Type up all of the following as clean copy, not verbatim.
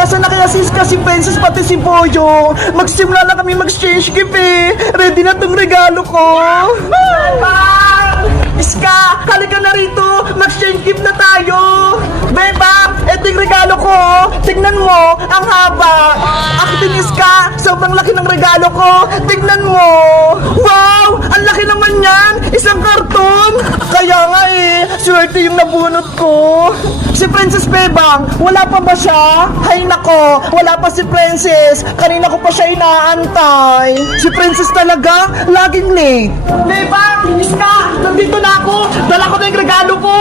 Nasaan na kaya si Iska, si Princess, pati si Boyo? Magsimula na kami mag-exchange gift eh. Ready na tong regalo ko. Bebang! Iska, halika na rito. Mag-exchange gift na tayo. Bebang, eto yung regalo ko. Tignan mo, ang haba. Ako din, Iska, sobrang laki ng regalo ko. Tignan mo. Wow, ang laki naman yan. Isang karton. Kaya nga eh, swerte yung nabunot ko. Si Princess Bebang, wala pa ba siya? Hay nako, wala pa si Princess. Kanina ko pa siya inaantay. Si Princess talaga, laging late. Bebang, Iska, nandito na ako. Dala ko na yung regalo ko.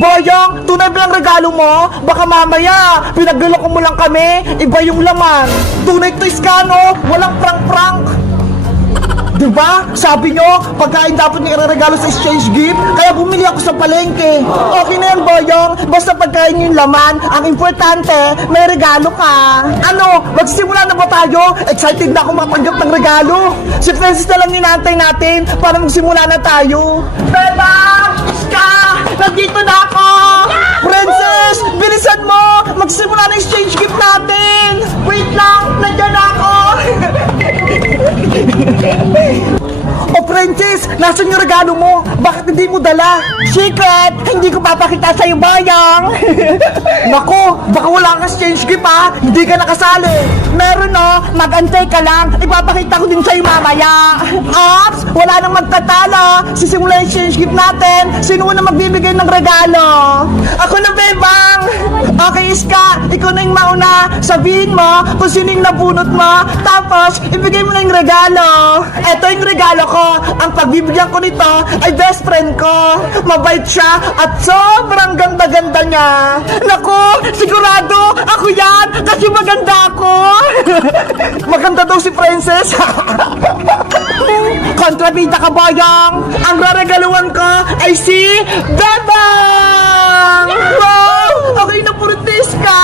Boyong, tunay ba ang regalo mo? Baka mamaya, pinagluloko mo lang kami, iba yung laman. Tunay to, Iska, no? Walang prank-prank. Diba? Sabi nyo, pagkain dapat niyo i-regalo sa exchange gift. Kaya bumili ako sa palengke. Okay na yan, Boyong. Basta pagkain nyo yung laman, ang importante, may regalo ka. Ano? Magsisimula na ba tayo? Excited na ako matanggap ng regalo. Si Princess na lang ninantay natin para magsimula na tayo. Beba! Iska! Nandito na ako! Princess! Bilisan mo! Magsimula na exchange gift natin! Wait lang! Nandiyan na ako! O Princess, nasan yung regalo mo? Bakit hindi mo dala? Secret! Hindi ko papakita sa'yo, Bayang! Nako, baka wala kang exchange gift ha? Hindi ka nakasali! Meron no, mag-antay ka lang. Ipapakita ko din sa'yo mamaya. Ops! Wala nang magtatalo. Sisimula yung exchange gift natin. Sino na magbibigay ng regalo? Ako na, Bebang! Okay, Iska, ikaw na yung mauna. Sabihin mo kung sino yung nabunot mo. Tapos, ibigay mo na yung regalo. Eto yung regalo ko. Ang pagbibigyan ko nito ay best friend ko. Mabait siya at sobrang ganda-ganda niya. Naku, sigurado ako yan kasi maganda ako. Maganda daw si Princess. Kontrabida ka, Boyong. Ang raregaluhan ko ay si Bebang. Wow! Okay na, puritis ka.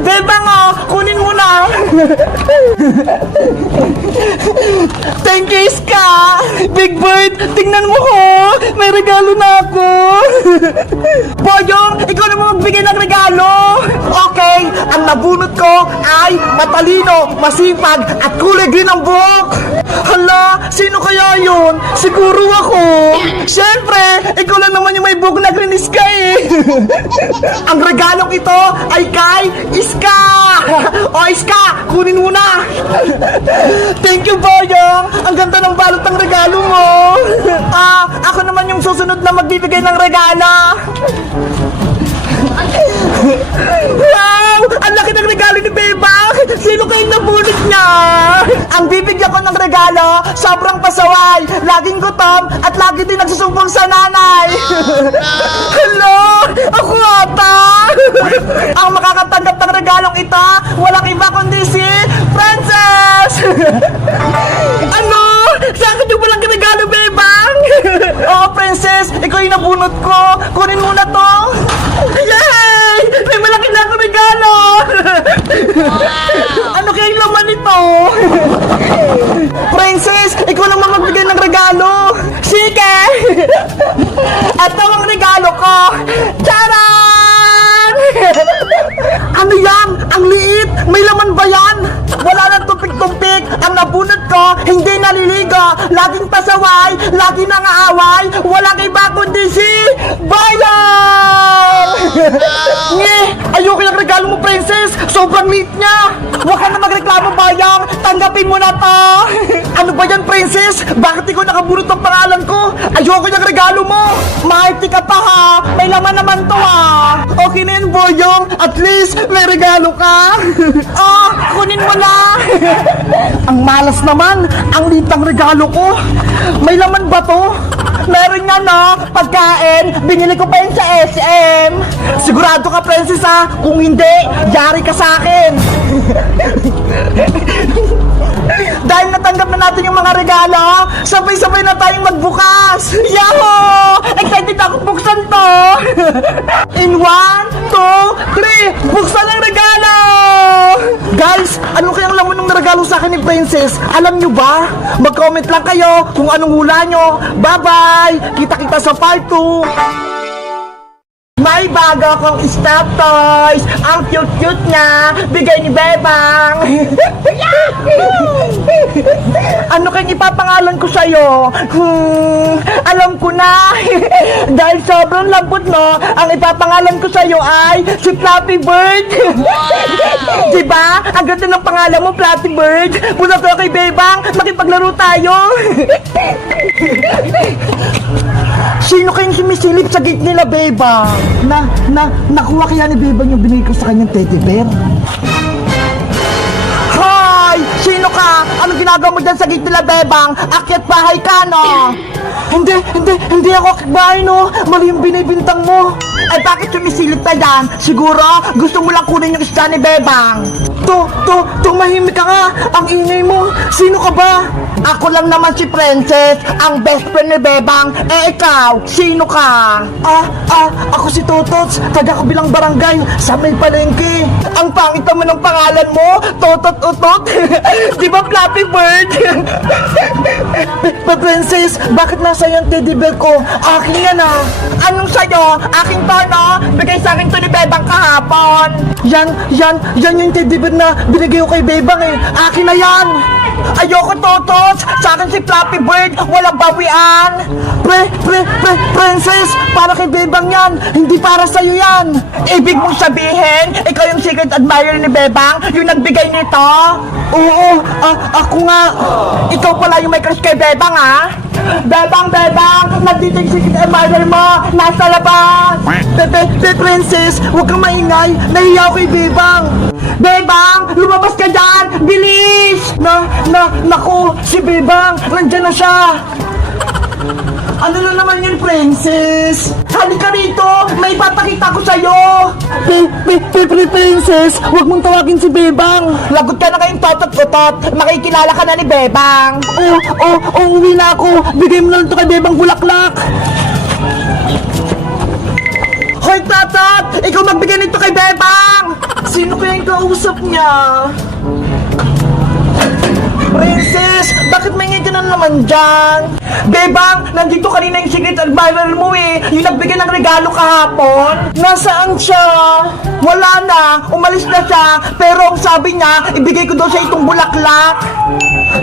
Bebang, oh, kunin mo na. Thank you, Iska. Big Bird, tingnan mo ko. May regalo na ako. Boyong, ikaw naman magbigay ng regalo. Okay, ang nabunot ko ay matalino, masipag, at kulay green ang buhok. Hala, sino kaya yun? Siguro ako. Siyempre, ikaw lang naman yung may buhok na green, Iska eh. Ang regalong ito ay kay Iska. O Iska, kunin mo na. Thank you, Boyong. Ang ganda ng balot ng regalo mo. Ako naman yung susunod na magbibigay ng regalo. Wow! Ang laki ng regalo ni Bebang! Sino kayong nabunot niya? Ang bibigyan ko ng regalo, sobrang pasaway, laging gutom, at lagi din nagsusumbong sa nanay. Hello! Ako ata! Ang makakatanggap ng regalong ito, walang iba kundi si Princess! Ano? Sa akin yung walang regalo, Bebang? Oo, Princess, ikaw yung nabunot ko. Kunin mo na to. Yay! May malaki na akong regalo! Ano kaya yung laman nito? Princess, ikaw naman magbigay ng regalo. Sige! Ito ang regalo ko. Charan! Ano yan? Ang liit! May laman ba yan? Wala nang tumpik-tumpik. Ang nabunot ko, hindi naliligo. Laging pasaway, laging nangaaway. Walang iba kundi si Bayang! Ayoko yung regalo mo, Princess. Sobrang liit niya. Huwag ka na magreklamo, Bayang. Tanggapin mo na to. Ano ba yan, Princess? Bakit ikaw nakabunot ng pangalan ko? Ayoko yung regalo mo. Maiti ka pa ha. May laman naman to ha. Okay na yun, Boyong. At least, may regalo ka. Kunin mo na. Ang malas naman. Ang litang regalo ko. May laman ba to? Meron nga no, pagkain, binili ko pa yun sa SM. Sigurado ka, Princess ha? Kung hindi, yari ka sa akin. Dahil natanggap na natin yung mga regalo, sabay-sabay na tayong magbukas. Yahoo! Excited ako buksan to. In 1, 2, 3, buksan ang regalo! Guys, ano kayang laman ng regalo sa akin ni Princess? Alam nyo ba? Mag-comment lang kayo kung anong hula nyo. Bye-bye! Kita-kita sa part 2! Bye-bye! bago kong stop toys. Ang cute-cute niya. Bigay ni Bebang. Ano kayang ipapangalan ko sa'yo? Alam ko na. Dahil sobrang lambot mo, ang ipapangalan ko sa'yo ay si Flappy Bird. Diba? Ang ganda ng pangalan mo, Flappy Bird. Punta ko kay Bebang, makipaglaro tayo. Sino kayong sumisilip sa gate nila, Bebang? Nakuha kaya ni Bebang yung binigay ko sa kanyang teddy bear? Hoy! Sino ka? Anong ginagawa mo dyan sa gate nila, Bebang? Akyat bahay ka, no? Hindi ako akyat bahay, no? Mali yung binibintang mo. Ay, bakit sumisilip ka dyan? Siguro, gusto mo lang kunin yung isda ni Bebang. Tumahimik ka nga. Ang ingay mo. Sino ka ba? Ako lang naman si Princess, ang best friend ni Bebang. Eh, ikaw, sino ka? Ako si Totots, taga-kabilang barangay, sa may palengke. Ang pangit naman ng pangalan mo, Totot-utot. Di ba Flappy Bird? Princess, bakit nasa yung teddy bear ko? Akin yan ah. Anong sa'yo? Akin to, no? Bigay sa akin to ni Bebang kahapon. Yan yung teddy bear na binigay ko kay Bebang eh. Akin na yan. Ayoko, Totots! Sa akin si Flappy Bird, walang bawian! Princess, para kay Bebang yan, hindi para sa'yo yan! Ibig mong sabihin, ikaw yung secret admirer ni Bebang, yung nagbigay nito? Oo, ako nga. Ikaw pala yung may crush kay Bebang, ha? Bebang, nandito yung secret admirer mo! Nasa labas! Princess, huwag kang maingay, nahiya ako kay Bebang! Bebang, lumabas ka dyan! Bilis! Naku, si Bebang, nandyan na siya! Ano na naman yun, Princess? Halika rito! May ipapakita ko sa'yo! Princess, huwag mong tawagin si Bebang! Lagot ka na kayong totot-utot! Makikilala ka na ni Bebang! Uwi na ako! Bigay mo na lang ito kay Bebang Bulaklak! Hoy, Totot! Ikaw magbigay nito kay Bebang! Sino kaya yung kausap niya? Princess, bakit may ka na naman dyan? Bebang, nandito kanina yung secret admirer mo eh. Yung nagbigay ng regalo kahapon. Nasaan siya? Wala na, umalis na siya. Pero ang sabi niya, ibigay ko daw sa itong bulaklak.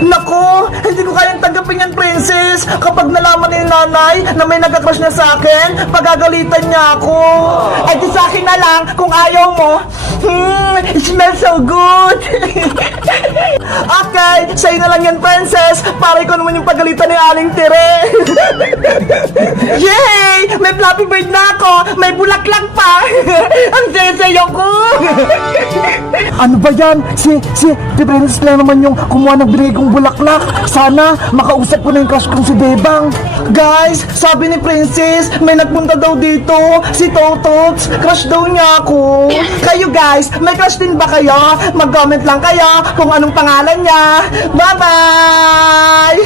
Naku, hindi ko kayang tanggapin yan, Princess. Kapag nalaman ni nanay na may nagka-crush na sa akin, pagagalitan niya ako. Eh di sa akin na lang, kung ayaw mo. It smells so good. Okay, sa'yo na lang yan, Princess. Para ikaw naman yung pagalitan ni Aling Tere. Yay! May Flappy Bird na ako. May bulaklak pa. Ang sayo ko. Ano ba yan? Si Princess lang naman yung kumuha ng binigay kong bulaklak. Sana makausap ko na yung crush kong si Bebang. Guys, sabi ni Princess, may nagpunta daw dito. Si Totots. Crush daw niya ako. Kayo guys, may crush din ba kayo? Mag-comment lang kayo kung anong pangalan niya. Bye-bye!